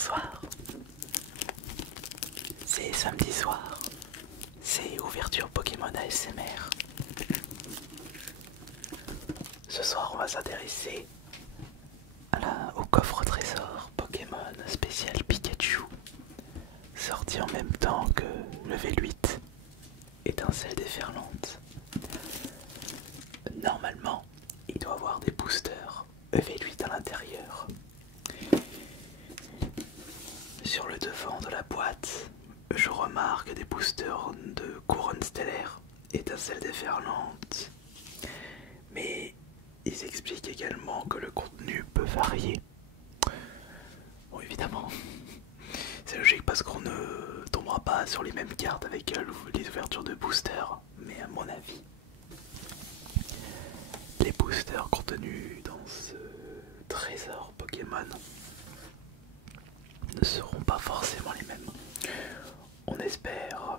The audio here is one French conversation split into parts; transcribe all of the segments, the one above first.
Bonsoir. C'est samedi soir. C'est ouverture Pokémon ASMR. Ce soir, on va s'intéresser au coffre trésor Pokémon spécial Pikachu, sorti en même temps que Level 8, Étincelle déferlante. Normalement, il doit avoir des boosters EV8 à l'intérieur. Sur le devant de la boîte, je remarque des boosters de couronne stellaire, Étincelle déferlante. Mais ils expliquent également que le contenu peut varier. Bon, évidemment, c'est logique parce qu'on ne tombera pas sur les mêmes cartes avec les ouvertures de boosters. Mais à mon avis, les boosters contenus dans ce trésor Pokémon ne seront pas forcément les mêmes. On espère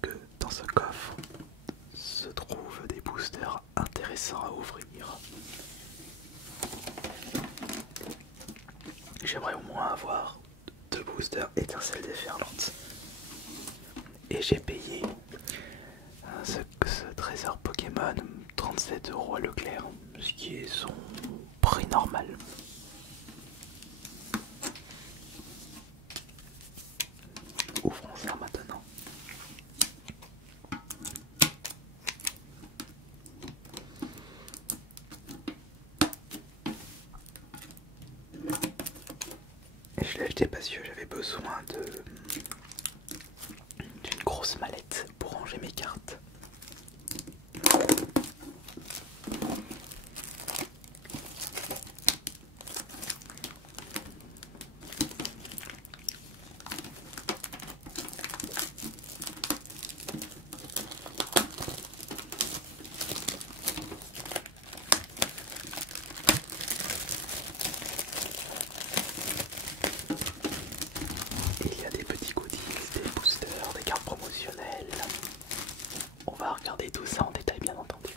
que dans ce coffre se trouvent des boosters intéressants à ouvrir. J'aimerais au moins avoir 2 boosters Étincelle déferlante. Et j'ai payé ce trésor Pokémon 37 € à Leclerc, ce qui est son prix normal. Ouvrons ça maintenant. Et je l'ai acheté parce que j'avais besoin d'une grosse mallette pour ranger mes cartes. Il y a des petits goodies, des boosters, des cartes promotionnelles. On va regarder tout ça en détail, bien entendu.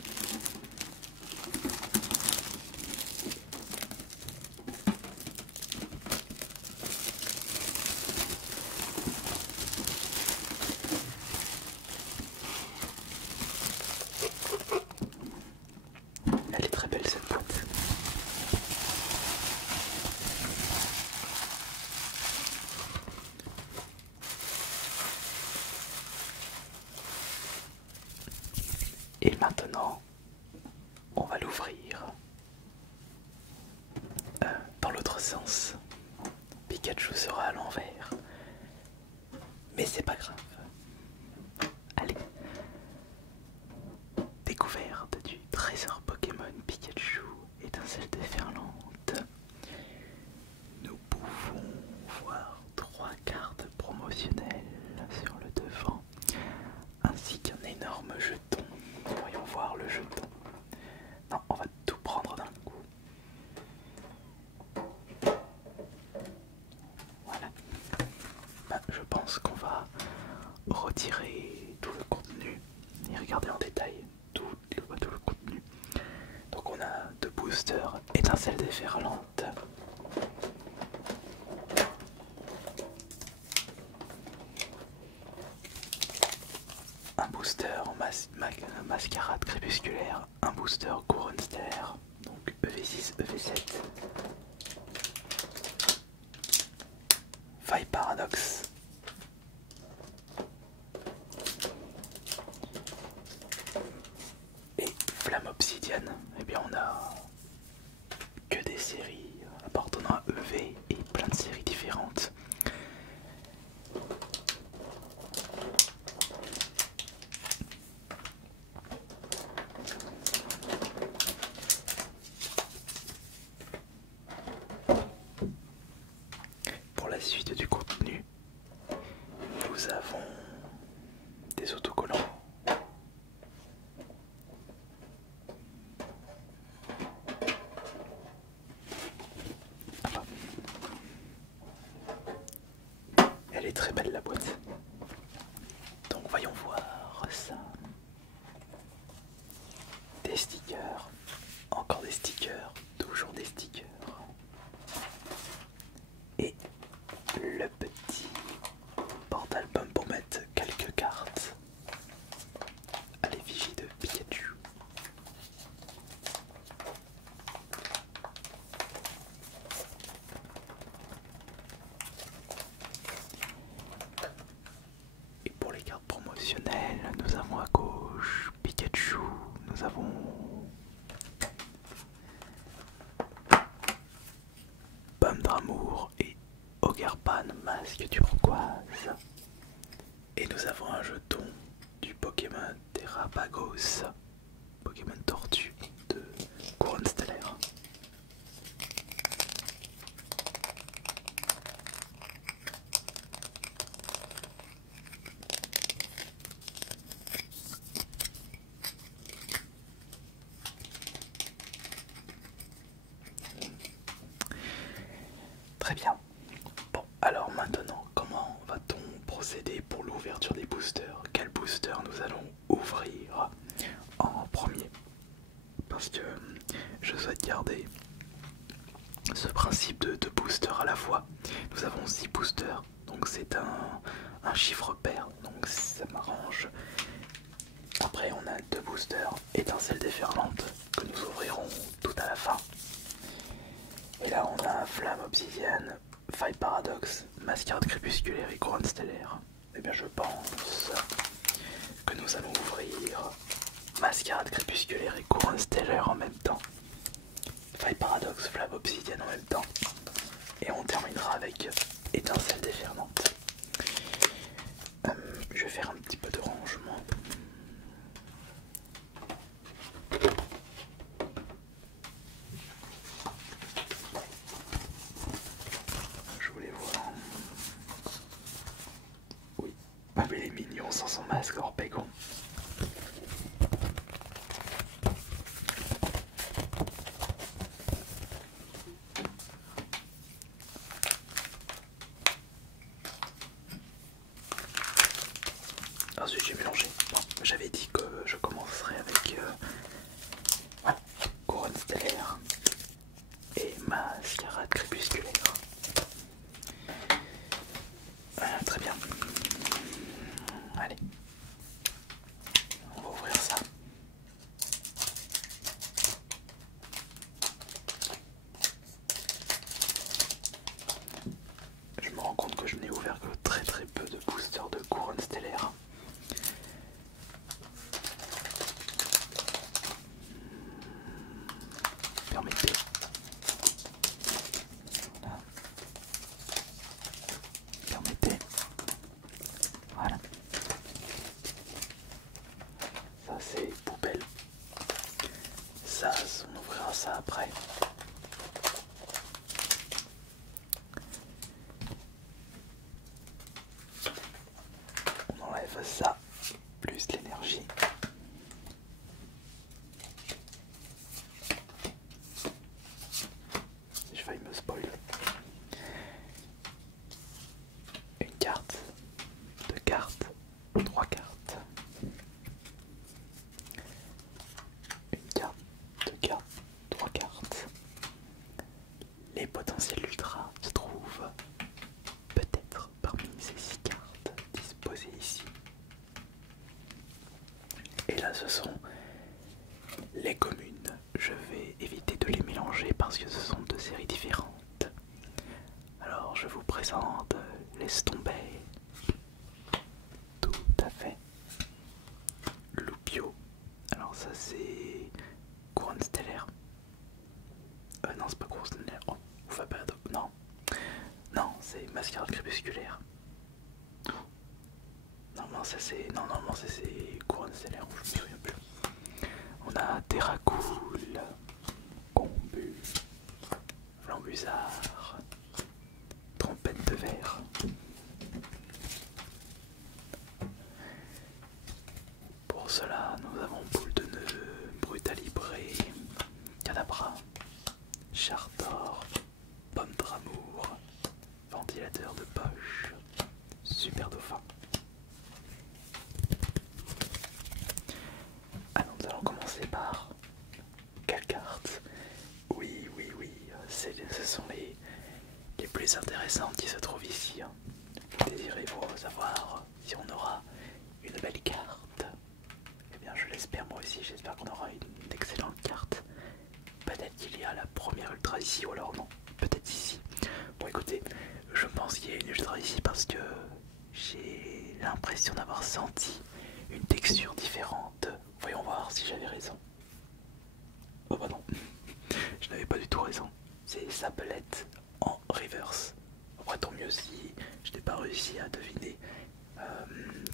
Elle est très belle cette boîte. Et maintenant, on va l'ouvrir dans l'autre sens. Pikachu sera à l'envers. Mais c'est pas grave. Allez. Découverte du trésor Pokémon Pikachu, Étincelle déferlante. Nous pouvons voir 3 cartes promotionnelles sur le devant, ainsi qu'un énorme jeton. Voyons voir le jeton. Non, on va tout prendre d'un coup. Voilà. Je pense qu'on va retirer tout le contenu et regarder en détail tout le contenu. Donc on a 2 boosters Étincelle déferlante. Un booster mascarade crépusculaire, un booster couronne stellaire, donc EV6, EV7. Faille paradoxe. Et flamme obsidienne. Eh bien on a que des séries appartenant à EV et plein de séries différentes. Pour la suite du contenu, nous avons des autocollants. Elle est très belle la boîte. Donc voyons voir ça. Des stickers, encore des stickers, toujours des stickers. Et Scarpan, masque turquoise. Et nous avons un jeton du Pokémon Terrapagos, Pokémon tortue de Couronne Stellaire. Très bien. Bon, alors maintenant, comment va-t-on procéder pour l'ouverture des boosters? Quel booster nous allons ouvrir en premier? Parce que je souhaite garder ce principe de deux boosters à la fois. Nous avons 6 boosters, donc c'est un chiffre pair, donc ça m'arrange. Après on a 2 boosters étincelles déferlantes que nous ouvrirons tout à la fin. Et là on a Flamme Obsidienne, Faille Paradoxe, Mascarade Crépusculaire et Couronne Stellaire. Et bien je pense que nous allons ouvrir Mascarade Crépusculaire et Couronne Stellaire en même temps. Faille Paradoxe, Flamme Obsidienne en même temps. Et on terminera avec Étincelle Déferlante. Je vais faire un petit peu de rangement. Je voulais voir. Oui, ah mais il est mignon sans son masque hors pégon. Ensuite j'ai mélangé. Bon, j'avais dit que je commencerai avec voilà, Couronne Stellaire et Mascarade Crépusculaire. Très bien. Allez. On va ouvrir ça. Je me rends compte que je n'ai ouvert que très peu de boosters de Couronne Stellaire. Permettez. Voilà. Permettez. Voilà. Ça c'est poubelle. Ça, on ouvrira ça après. On enlève ça, plus l'énergie. J'ai failli me spoil. Une carte, 2 cartes, 3 cartes. Une carte, 2 cartes, 3 cartes. Les potentiels ultra se trouvent peut-être parmi ces 6 cartes disposées ici. Et là ce sont les communes. Je vais éviter de les mélanger parce que ce sont 2 séries différentes. Alors je vous présente Laisse tomber. Tout à fait. Loupio. Alors ça c'est Couronne Stellaire. Non c'est pas Couronne Stellaire. Oh, Fabado. Non. Non, c'est Mascarade Crépusculaire. Normalement ça c'est. Non, normalement ça c'est Couronne Stellaire, je me souviens plus. On a Terracool, Combu, Flambusard, Trompette de verre. Pour cela, nous avons Boule de Nœud, Brutalibré, Cadabra, Chartor, Pomme d'amour, Ventilateur de poche, Super Dauphin. Alors nous allons commencer par quelle carte? Oui, ce sont les plus intéressantes qui se trouvent ici. Désirez-vous savoir si on aura une belle carte? Eh bien je l'espère moi aussi, j'espère qu'on aura une excellente carte. Peut-être qu'il y a la première ultra ici ou alors non, peut-être ici. Bon écoutez, je pense qu'il y a une ultra ici parce que j'ai l'impression d'avoir senti une texture différente. Voyons voir si j'avais raison. Oh bah non, je n'avais pas du tout raison. C'est Sablette en reverse. Après tant mieux si je n'ai pas réussi à deviner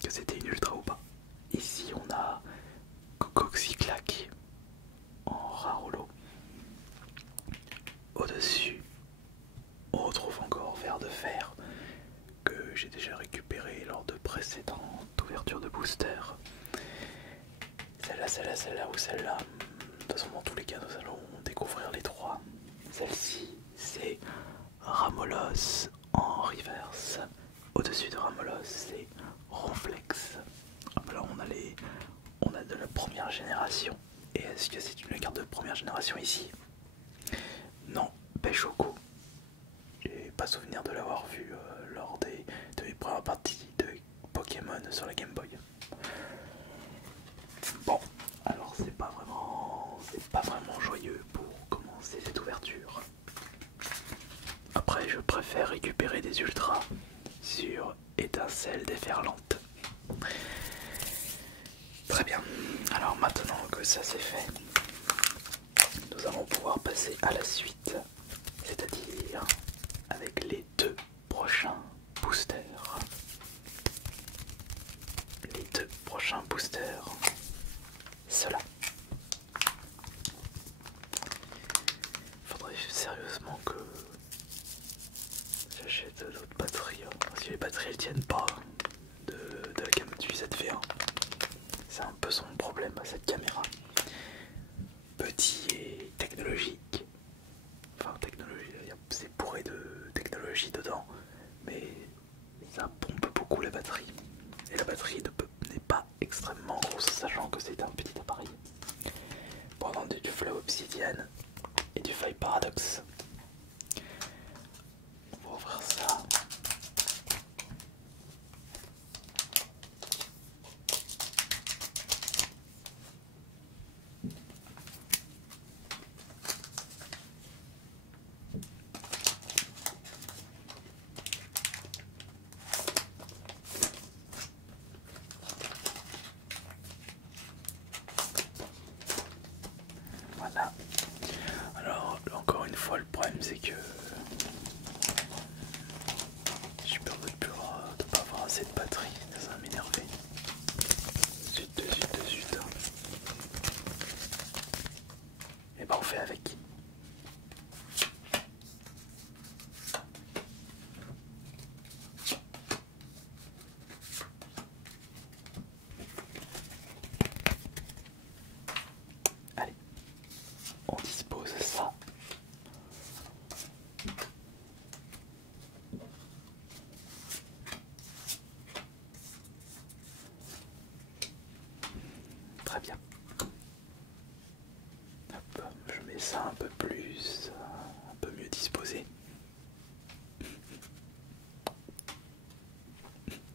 que c'était une ultra ou pas. Ici on a Cocoxiclac en rare holo. Au-dessus, on retrouve encore Ver de Fer que j'ai déjà récupéré lors de précédentes ouvertures de booster. Celle-là ou celle-là. De toute façon, dans tous les cas, nous allons découvrir les trois. Celle-ci, c'est Ramolos en reverse. Au-dessus de Ramolos, c'est Ronflex. Là, on a de la première génération. Et est-ce que c'est une carte de première génération ici? Non, Pêche-au-Cou. J'ai pas souvenir de l'avoir vu lors de mes premières parties de Pokémon sur la Game Boy. Bon, alors c'est pas vraiment joyeux pour commencer cette ouverture. Après, je préfère récupérer des ultras sur Étincelle déferlante. Très bien, alors maintenant que ça c'est fait, nous allons pouvoir passer à la suite, c'est-à-dire avec les deux prochains boosters. Les deux prochains boosters, ceux-là. Faudrait sérieusement que j'achète d'autres batteries, parce que les batteries elles tiennent pas de la gamme du ZV1. C'est un peu son problème à cette caméra. Petit et technologique. Enfin technologie, c'est bourré de technologie dedans, mais ça pompe beaucoup la batterie. Et la batterie n'est pas extrêmement grosse, sachant que c'est un petit appareil. Bon, on a du Flow Obsidian et du File Paradox. On va ouvrir ça. Voilà. Alors, encore une fois, le problème c'est que j'ai peur de ne pas avoir assez de batterie, ça va m'énerver. Zut. Et bah on fait avec. Allez, on dispose ça. Très bien. Hop, je mets ça un peu plus, un peu mieux disposé.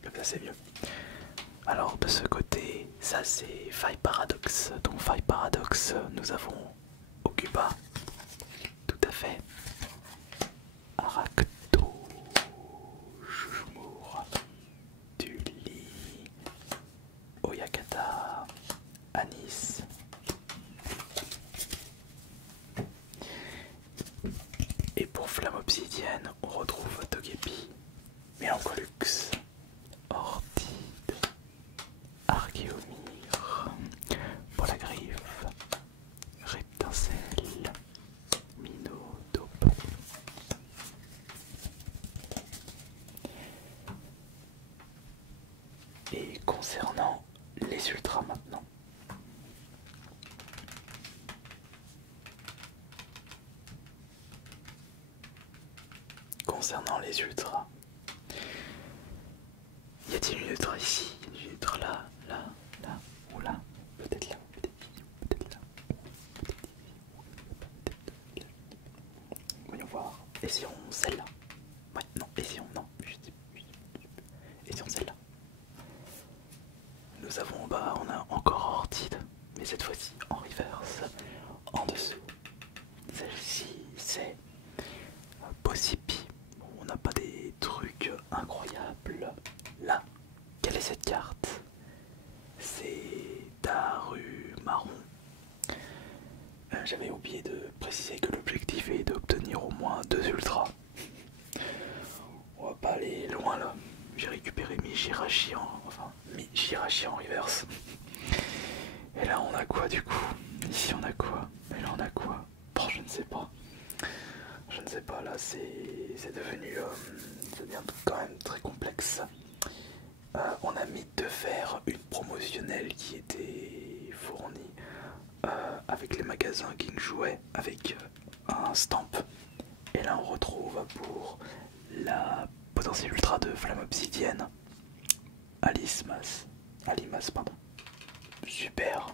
Comme ça c'est mieux. Alors de ce côté, ça c'est File Paradox. Donc File Paradox, nous avons Okuba, tout à fait. Aracto, Chouchmour, Duli, Oyakata, Anis. Et pour Flamme Obsidienne, on retrouve Togepi, Mélancolux, Ortide, Archéomir, Polagriffe, Reptincelle, Minodope. Et concernant les ultras maintenant. Concernant les ultras, y a-t-il une ultra ici? Y a-t-il une ultra là, ou là? Peut-être là, peut-être là. Voyons voir. Essayons celle-là. Ouais, non, essayons, non. Essayons celle-là. Nous avons, on a encore Ortide, mais cette fois-ci en reverse, en dessous. Celle-ci, c'est Possipi. Bon, on n'a pas des trucs incroyables. Là, quelle est cette carte? C'est Daru Marron. J'avais oublié de préciser que l'objectif est d'obtenir au moins 2 ultras. Jirachi en... Enfin, Jirachi en reverse. Et là on a quoi du coup? Ici on a quoi? Et là on a quoi? Bon, je ne sais pas. Je ne sais pas, là c'est devenu... ça devient quand même très complexe. On a mis de faire une promotionnelle qui était fournie avec les magasins King Jouet, avec un stamp. Et là on retrouve pour la potentielle ultra de flamme obsidienne Alimas, pardon. Super.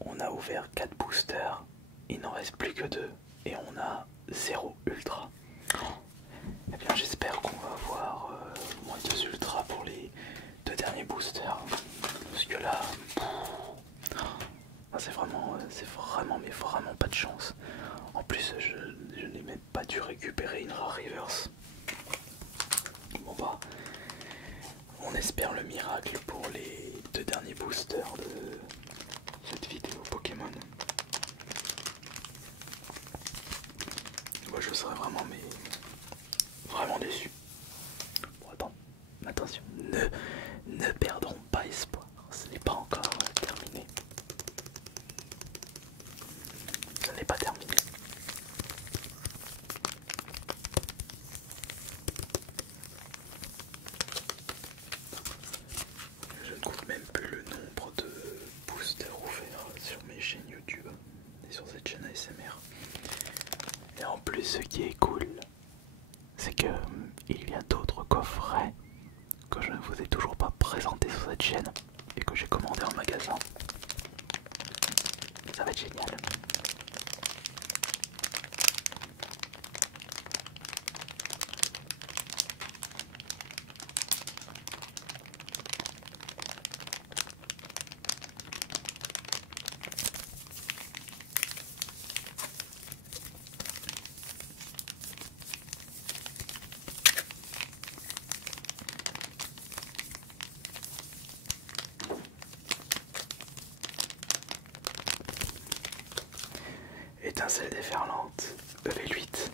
On a ouvert 4 boosters, il n'en reste plus que 2 et on a 0 ultra. Eh bien j'espère qu'on va avoir moins 2 ultra pour les 2 derniers boosters. Parce que là, c'est vraiment, mais vraiment pas de chance. En plus je n'ai même pas dû récupérer une rare reverse. Bon bah, on espère le miracle pour les 2 derniers boosters de cette vidéo Pokémon. Moi je serais vraiment vraiment déçu. Bon attends, attention, ne perdons pas espoir, ce n'est pas encore terminé. Ce n'est pas terminé. Je ne compte même plus le nombre de boosters offerts sur mes chaînes YouTube et sur cette chaîne ASMR. Et en plus, ce qui est cool, c'est que il y a d'autres coffrets que je ne vous ai toujours pas présentés sur cette chaîne et que j'ai commandé en magasin. Ça va être génial. Étincelle déferlante, EV8.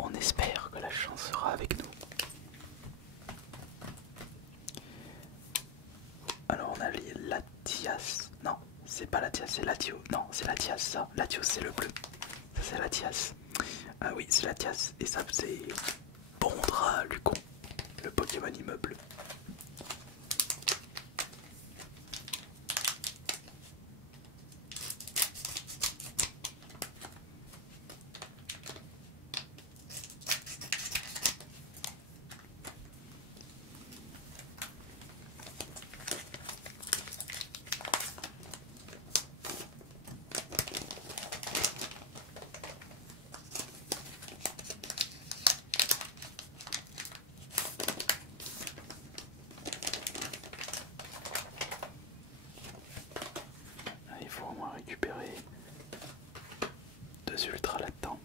On espère que la chance sera avec nous. Alors on a les Latias. Non, c'est pas Latias, c'est Latio. Non, c'est Latias ça. Latios c'est le bleu. Ça c'est Latias. Ah oui, c'est Latias. Et ça c'est Bondra Lucon, le Pokémon immeuble. Il faut au moins récupérer 2 ultras là-dedans.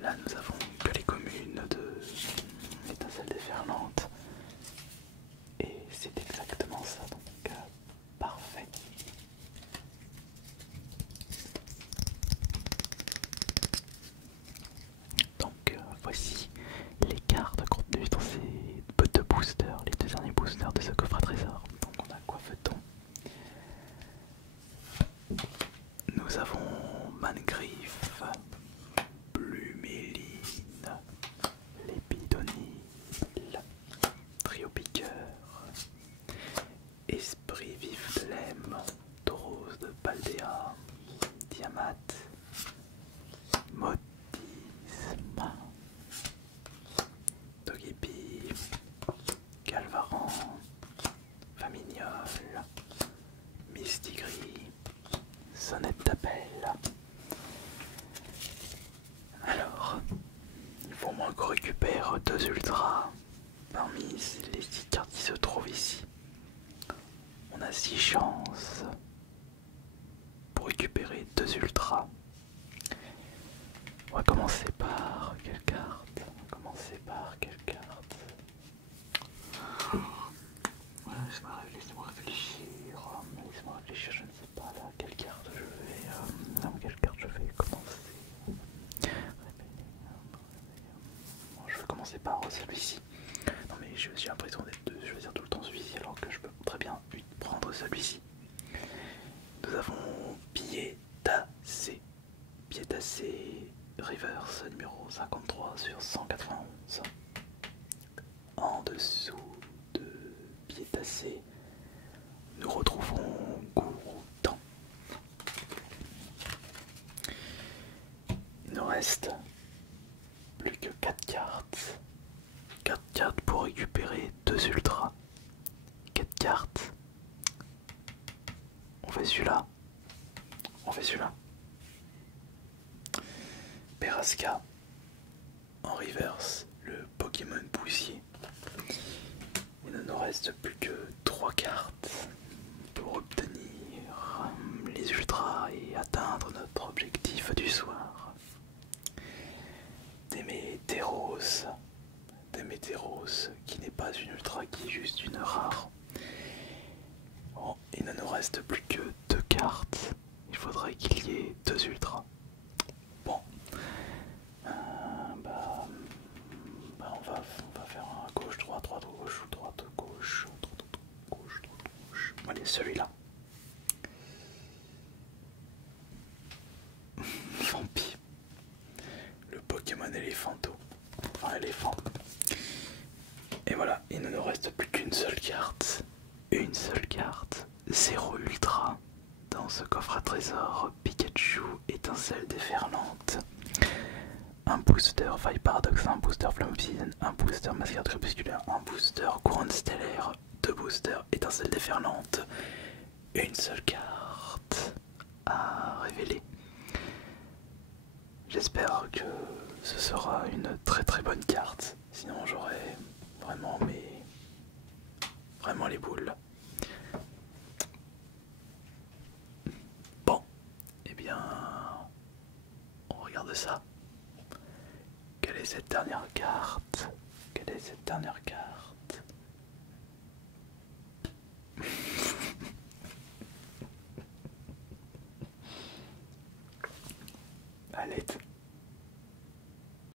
Là nous avons que les communes de Étincelle déferlante. Et c'est exactement ça, donc parfait. Donc voici les cartes contenues dans ces deux boosters, les 2 derniers boosters de ce coffre à trésor. Donc on a quoi fait-on? Nous avons Mangriffe, Pluméline, Lépidonille, Trio Piqueur, Esprit vif de Lemme, Tauros de Paldea, Diamat, Motisme, Togepi, Galvaran, Famignol, Mistigris, Sonnette d'appel. Alors, il faut au moins qu'on récupère 2 ultras parmi les 6 cartes qui se trouvent ici. On a 6 chances pour récupérer 2 ultras va commencer par quelle carte? On va commencer par quelle carte? Ouais, laisse-moi réfléchir. Laisse-moi réfléchir, je ne sais pas là quelle carte je vais. Quelle carte je vais commencer? Bon, je vais commencer par celui-ci. Non mais j'ai l'impression de choisir tout le temps celui-ci alors que je peux très bien prendre celui-ci. Nous avons Piétassé. Piétassé Reverse numéro 53 sur 191. En dessous de Piétassé, nous retrouvons Gouroutan. Il nous reste plus que 4 cartes. 4 cartes pour récupérer 2 ultras. 4 cartes. On fait celui-là. On fait celui-là. Peraska. En reverse, le Pokémon poussier. Il ne nous reste plus que 3 cartes pour obtenir les ultras et atteindre notre objectif du soir. Démétéros. Démétéros, qui n'est pas une ultra, qui est juste une rare. Bon, il ne nous reste plus que 2 cartes. Il faudrait qu'il y ait 2 ultras. Bon. On va faire un gauche, droite, droite, gauche, droite, gauche, droite, gauche, droite, gauche. Allez, celui-là. Vampire. Le Pokémon éléphanto. Enfin, éléphant. Et voilà, il ne nous reste plus qu'une seule carte. Une seule carte. 0 ultra. Dans ce coffre à trésor, Pikachu, étincelle déferlante. Un booster Faille Paradoxe, un booster Flamme Obsidienne, un booster Mascarade Crépusculaire, un booster Couronne Stellaire, 2 boosters Étincelle Déferlante, une seule carte à révéler. J'espère que ce sera une très très bonne carte, sinon j'aurai vraiment les boules. Bon, eh bien, on regarde ça. Quelle est cette dernière carte? Quelle est cette dernière carte? À l'aide.